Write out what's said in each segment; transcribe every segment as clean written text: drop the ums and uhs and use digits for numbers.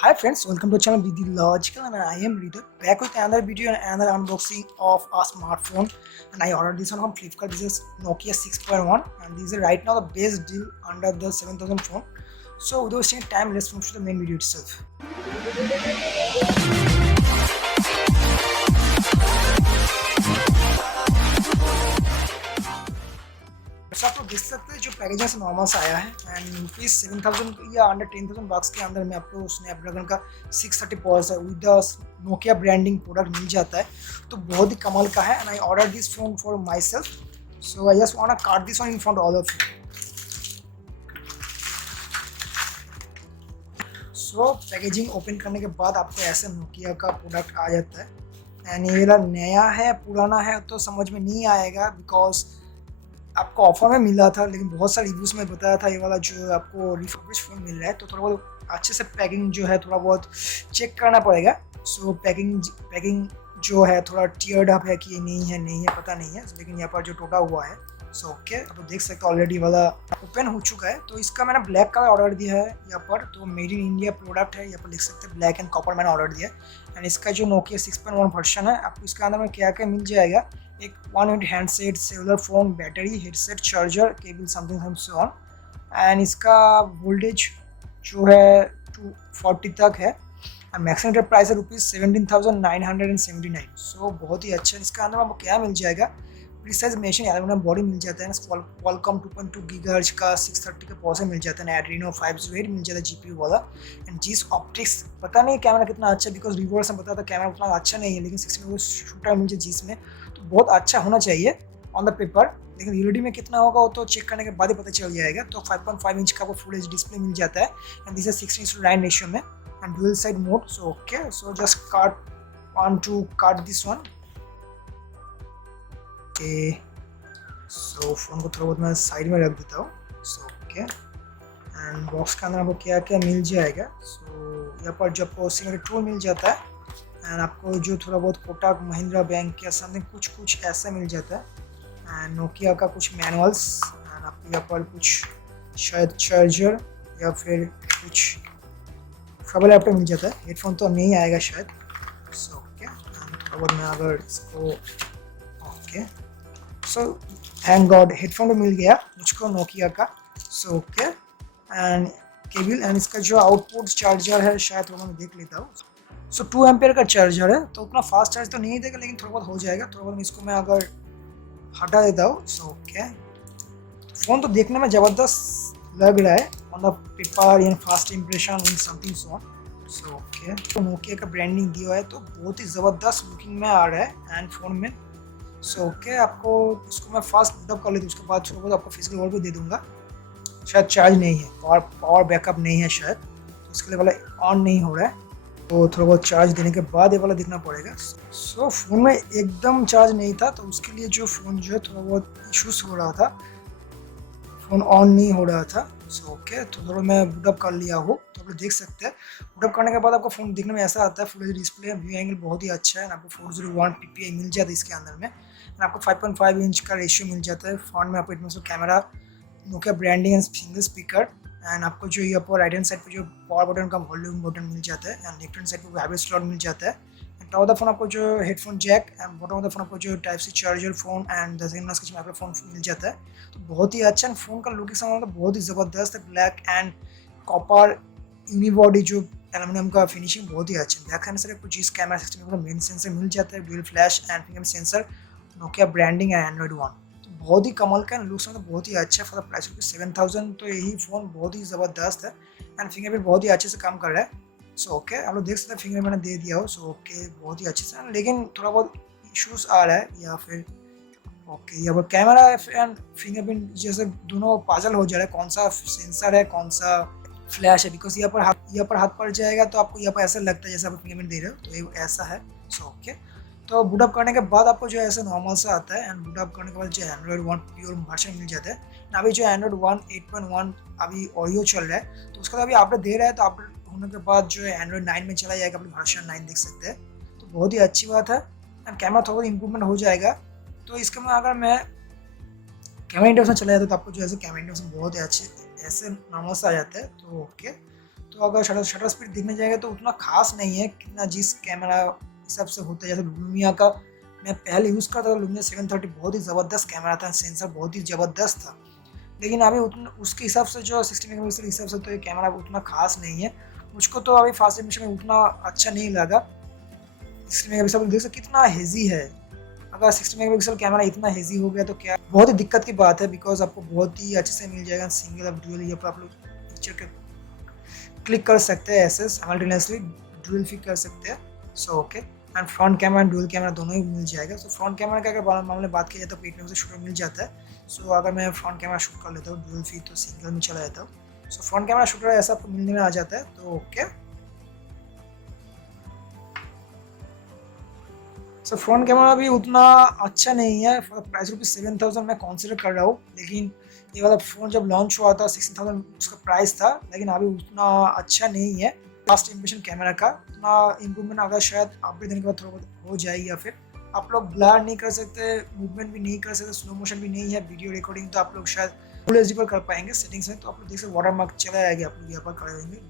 Hi friends, welcome to channel Vidhi Logical and I am Reader back with another video and another unboxing of a smartphone, and I ordered this one from Flipkart. This is Nokia 6.1 and this is right now the best deal under the 7000 phone. So without wasting time, let's move to the main video itself. तो आप लोग देख सकते हैं जो package है normal सा आया है एंड रुपीज 7000 या अंडर 10,000 बक्स के अंदर में आपको स्नैपड्रैगन का 630 processor with the Nokia branding product मिल जाता है। तो बहुत ही कमाल का है and I order this phone for myself, so I just want to card this one in front all of you. सो पैकेजिंग ओपन करने के बाद आपको ऐसे नोकिया का प्रोडक्ट आ जाता है एंड ये वाला नया है पुराना है तो समझ में नहीं आएगा बिकॉज आपको ऑफर में मिला था, लेकिन बहुत सारे रिव्यूज़ में बताया था ये वाला जो आपको रिफर्बिश फ़ोन मिल रहा है। तो थोड़ा बहुत अच्छे से पैकिंग जो है थोड़ा बहुत चेक करना पड़ेगा। सो पैकिंग जो है थोड़ा टीयर्ड अप है कि ये नहीं है पता नहीं है, लेकिन यहाँ पर जो टूटा हुआ है सो ओके आप देख सकते हो ऑलरेडी वाला ओपन हो चुका है। तो इसका मैंने ब्लैक कलर ऑर्डर दिया है यहाँ पर, तो मेड इन इंडिया प्रोडक्ट है, यहाँ पर लिख सकते हैं ब्लैक एंड कॉपर मैंने ऑर्डर दिया है। एंड इसका जो नोकिया 6.1 वर्जन है आपको इसके अंदर में क्या क्या मिल जाएगा, एक 1 minute handset, cellular phone, battery, headset, charger, cable, something so on. And इसका वोल्टेज जो है 240 तक है। मैक्सिमम प्राइस है ₹17,979। सो बहुत ही अच्छा है। इसका अंदर आपको क्या मिल जाएगा, प्रीसाइज मेशिंग एल्यूमिनियम बॉडी मिल जाता है, क्वालकॉम 2.2 गीगाहर्ट्ज का 630 का प्रोसेसर मिल जाता है, एड्रीनो 508 मिल जाता है जीपीयू वाला। एंड जीस ऑप्टिक्स पता नहीं कैमरा कितना अच्छा, बिकॉज रिवर्स में बताया था कैमरा उतना अच्छा नहीं है, लेकिन 6 में शूटर मिल जाए जीस में तो बहुत अच्छा होना चाहिए ऑन द पेपर, लेकिन रियलिटी में कितना होगा वो तो चेक करने के बाद ही पता चल जाएगा। तो 5.5 इंच का वो फुल एच डिस्प्ले मिल जाता है एंड दिस इज 16:9 रेशियो में and dual side mode. So okay, so just काट दिस वन। सो फोन को थोड़ा बहुत मैं साइड में रख देता हूँ। सो ओके, एंड बॉक्स के अंदर आपको क्या क्या मिल जाएगा। सो यहाँ पर जो आपको सिग्नेचर टूल मिल जाता है एंड आपको जो थोड़ा बहुत कोटक महिंद्रा बैंक या समथिंग कुछ ऐसा मिल जाता है एंड नोकिया का कुछ मैनुअल्स एंड आपको यहाँ पर कुछ शायद चार्जर या फिर कुछ खबर लैपटॉप मिल जाता है। हेडफोन तो नहीं आएगा शायद। सो ओके, थोड़ा बहुत मैं अगर इसको okay, so thank God headphone तो मिल गया मुझको नोकिया का। So okay, and cable and इसका जो आउटपुट चार्जर है शायद वो मैं देख लेता हूँ। सो 2 एम्पियर का चार्जर है, तो उतना फास्ट चार्ज तो नहीं देगा, लेकिन थोड़ा बहुत हो जाएगा। थोड़ा बहुत इसको मैं अगर हटा देता हूँ। सो ओके, फ़ोन तो देखने में ज़बरदस्त लग रहा है on the paper and fast impression in something so on. So okay, तो नोकिया का ब्रांडिंग दिया है तो बहुत ही ज़बरदस्त लुकिंग में आ रहा है एंड फोन में। सो ओके, आपको इसको मैं फास्ट बूटअप कर लेता हूँ, उसके बाद थोड़ा बहुत आपको फिजिकल वर्ड भी दे दूँगा। शायद चार्ज नहीं है, पावर बैकअप नहीं है शायद, तो इसके लिए वाला ऑन नहीं हो रहा है, तो थोड़ा बहुत चार्ज देने के बाद ये वाला दिखना पड़ेगा। सो फ़ोन में एकदम चार्ज नहीं था, तो उसके लिए जो फ़ोन जो है थोड़ा बहुत इशूज़ हो रहा था, फ़ोन ऑन नहीं हो रहा था। सो ओके, तो थोड़ा मैं बूटअप कर लिया हो, तो आप लोग देख सकते हैं। बूटअप करने के बाद आपको फ़ोन दिखने में ऐसा आता है, full H display, view angle बहुत ही अच्छा है, आपको 401 ppi मिल जाता है इसके अंदर में। आपको 5.5 इंच का रेशियो मिल जाता है। फ्रंट में आपको इनमें camera, Nokia branding and single speaker and आपको जो यहाँ पर राइट हैंड साइड पे जो पावर बटन का वॉल्यूम बटन मिल जाता है एंड लेफ्ट हैंड साइड पे वाइब्रेट स्लॉट मिल जाता है। And top of the phone आपको जो headphone jack and bottom of the phone आपको जो type C charger phone and 10 का माइक्रोफोन मिल जाता है। तो बहुत ही अच्छा, फ़ोन का लुक समझ बहुत ही ज़बरदस्त है। ब्लैक एंड कॉपर यूनिबॉडी जो एल्यूमिनियम का फिनिशिंग बहुत ही अच्छा है। बैक सेंसर आपको जिस कैमरा सिस्टम में मेन सेंसर मिल जाता है, dual flash and finger sensor, Nokia branding and Android one. तो बहुत ही कमाल का लुक्स में तो बहुत ही अच्छा है फॉर द प्राइस रुपीज 7000। तो यही फ़ोन बहुत ही ज़बरदस्त है एंड फिंगरप्रिंट बहुत ही अच्छे से काम कर रहा है। सो ओके, आप लोग देख सकते हैं फिंगर मैंने दे दिया हो। सो ओके, बहुत ही अच्छे से, लेकिन थोड़ा बहुत इशूज़ आ रहा है या फिर ओके यहाँ पर कैमरा एंड फिंगरप्रिंट जैसे दोनों पाजल हो जा रहा है, कौन सा सेंसर है कौन सा फ्लैश है, बिकॉज यहाँ पर हाथ पड़ जाएगा तो आपको यहाँ पर ऐसा लगता है जैसे आप फिंगरप्रिंट दे रहे हो, तो ये ऐसा है। सो ओके, तो बूटअप करने के बाद आपको जो ऐसा नॉर्मल सा आता है एंड बूटअप करने के बाद जो एंड्रॉइड वन प्योर वर्जन मिल जाता है। अभी जो एंड्रॉइड वन 8.1 अभी ऑडियो चल रहा है, तो उसका अभी अपडेट दे रहा है, तो अपडेट होने के बाद जो है एंड्रॉइड 9 में चला जाएगा, अपनी वर्जन 9 देख सकते हैं। तो बहुत ही अच्छी बात है एंड कैमरा थोड़ा बहुत इंप्रूवमेंट हो जाएगा। तो इसके में अगर मैं कैमरा इंटरफेस में चला जाता है तो आपको जो है कैमरा इंटरफेस बहुत ही अच्छे ऐसे नॉर्मल से आ जाता है। तो ओके, तो तो अगर शटर स्पीड देखने जाएगा तो उतना खास नहीं है कितना जिस कैमरा हिसाब से होता है। जैसे लुमिया का मैं पहले यूज़ करता था, लुमिया 730 बहुत ही ज़बरदस्त कैमरा था, सेंसर बहुत ही ज़बरदस्त था। लेकिन अभी उतना उसके हिसाब से जो 60 मेगापिक्सल के हिसाब से तो ये कैमरा उतना खास नहीं है। मुझको तो अभी फास्ट एनिमेशन में उतना अच्छा नहीं लगा। 60 मेगापिक्सल देख सकते कितना हेजी है। अगर 60 मेगापिक्सल कैमरा इतना हेजी हो गया तो क्या बहुत ही दिक्कत की बात है, बिकॉज आपको बहुत ही अच्छे से मिल जाएगा सिंगल और डुअल। यहाँ पर आप लोग पिक्चर के क्लिक कर सकते हैं ऐसे साइमल्टेनियसली, डुअल क्लिक कर सकते हैं। So okay, and front camera and dual camera दोनों ही मिल जाएगा। सो फ्रंट कैमरा का अगर मामले बात किया जाए तो 8 मेगापिक्सल शूटर मिल जाता है। सो अगर मैं फ्रंट कैमरा शूट कर लेता हूँ डुअल फी तो सिंगल में चला जाता हूँ। सो फ्रंट कैमरा शूटर ऐसा आपको मिलने में आ जाता है, तो ओके। सो फ्रंट कैमरा भी उतना अच्छा नहीं है। प्राइस ₹7000 मैं कंसिडर कर रहा हूँ, लेकिन ये वाला फ़ोन जब लॉन्च हुआ था 16000 उसका प्राइस था, लेकिन अभी उतना अच्छा नहीं है। फास्ट इम्प्रेशन कैमरा का उतना इम्प्रूवमेंट अगर शायद अपडेट देने के बाद थोड़ा बहुत हो जाए, या फिर आप लोग ब्लर नहीं कर सकते, मूवमेंट भी नहीं कर सकते, स्लो मोशन भी नहीं है, वीडियो रिकॉर्डिंग तो आप लोग शायद फुल एच डी पर कर पाएंगे सेटिंग्स में। तो आप लोग देख सकते वाटर मार्क चला जाएगा, आप लोग यहाँ पर खड़े होंगे।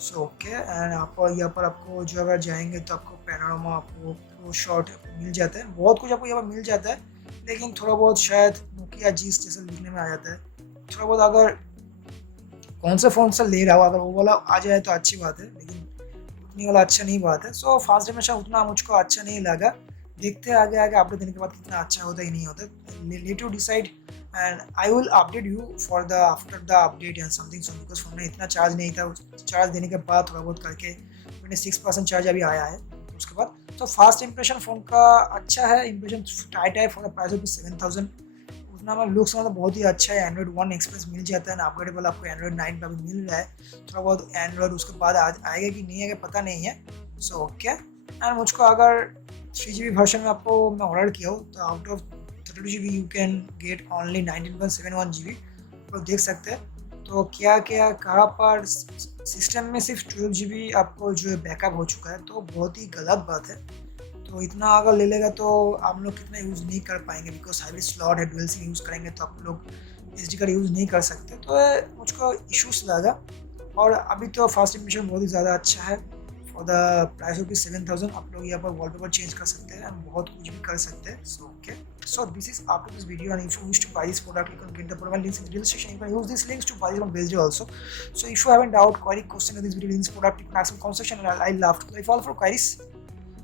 सो ओके, एंड आप यहाँ पर आपको जो अगर जाएंगे तो आपको पैनोरामा, आपको प्रो शॉट मिल जाता है, बहुत कुछ आपको यहाँ पर मिल जाता है। लेकिन थोड़ा बहुत शायद नोकिया जीस जैसे लिखने में आ जाता है थोड़ा बहुत। अगर कौन से फ़ोन से ले रहा हो, अगर वो वाला आ जाए तो अच्छी बात है, लेकिन उतनी वाला अच्छा नहीं बात है। सो फास्ट एनिमेशन उतना मुझको अच्छा नहीं लगा। देखते हैं आगे आगे अपडेट देने के बाद कितना अच्छा होता है कि नहीं होता। Let you decide, and I will update you for the after the update and something soon, because phone में इतना चार्ज नहीं था। चार्ज देने के बाद थोड़ा बहुत करके 26% चार्ज अभी आया है उसके बाद। तो फास्ट इंप्रेशन फ़ोन का अच्छा है, इंप्रेशन टाइट है फॉर द प्राइस ऑफ 7000। उतना में लुक्स मतलब बहुत ही अच्छा है। एंड्रॉइड 1 एक्सप्रेस मिल जाता है ना, अपग्रेडेबल आपको एंड्रॉइड 9 का भी मिल रहा है। थोड़ा बहुत एंड्रॉइड उसके बाद आएगा कि नहीं आएगा पता नहीं है। सो ओके, एंड मुझको अगर 3GB वर्जन में आपको मैं ऑर्डर किया हो तो out of 32GB you can get only 19.71GB। आप लोग देख सकते हैं तो क्या क्या कहाँ पर सिस्टम में सिर्फ 12GB आपको जो है बैकअप हो चुका है, तो बहुत ही गलत बात है। तो इतना अगर ले लेगा तो आप लोग कितना यूज़ नहीं कर पाएंगे, बिकॉज हाईब्रिड स्लॉट है, डुअल सिम यूज़ करेंगे तो आप लोग एसडी कार्ड यूज़ नहीं कर सकते। तो मुझको इशूज़ लगा। और अभी तो फास्ट इमिशन बहुत ही ज़्यादा अच्छा है फॉर द प्राइस ऑफ 7000। आप लोग यहाँ पर वॉलपेपर चेंज कर सकते हैं, बहुत कुछ भी कर सकते हैं। So okay, so this is after this video, and if you wish to buy this product you can get the product links in the description. You can use these links to buy it on BSD also. So if you have any doubt, query, question on this video, links product, you can ask in comment section and I love to clarify all for queries.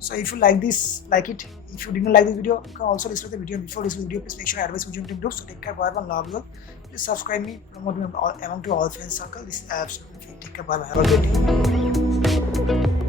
So if you like this, like it. If you didn't like this video, you can also dislike the video. And before this video, please make sure I advise you to improve. So take care, bye bye, love you all. Please subscribe me, promote me among to all friends circle. This is absolutely free. Take care, bye bye, have a good day.